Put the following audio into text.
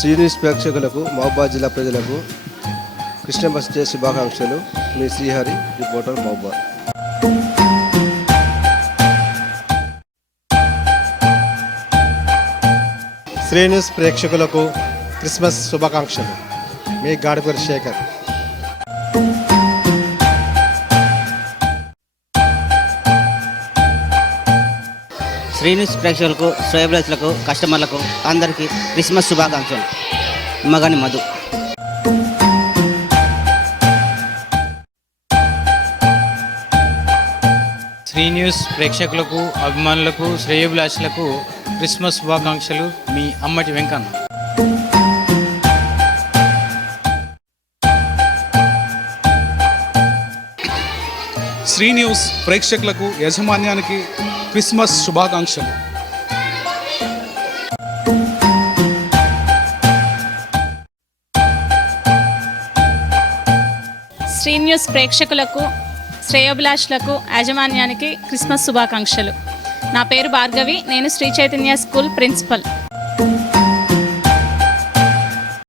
Shri news ప్రేక్షకులకు మహబూబాద్ జిల్లా ప్రజలకు క్రిస్మస్ డే శుభాకాంక్షలు. మీ శ్రీహరి, రిపోర్టర్, మహబూబాద్. శ్రీ న్యూస్ ప్రేక్షకులకు క్రిస్మస్ శుభాకాంక్షలు. మీ గాడిపూరి శేఖర్. శ్రీ న్యూస్ ప్రేక్షకులకు, శ్రేయబులకు, కస్టమర్లకు అందరికీ క్రిస్మస్ శుభాకాంక్షలు. మగని మధు. శ్రీ న్యూస్ ప్రేక్షకులకు, అభిమానులకు, శ్రేయోభిలాషులకు క్రిస్మస్ శుభాకాంక్షలు. మీ అమ్మటి వెంకన్న. శ్రీ న్యూస్ ప్రేక్షకులకు, యాజమాన్యానికి క్రిస్మస్ శుభాకాంక్షలు. శ్రీ న్యూస్ ప్రేక్షకులకు, శ్రేయోభిలాషులకు, యాజమాన్యానికి క్రిస్మస్ శుభాకాంక్షలు. నా పేరు భార్గవి. నేను శ్రీ చైతన్య స్కూల్ ప్రిన్సిపల్.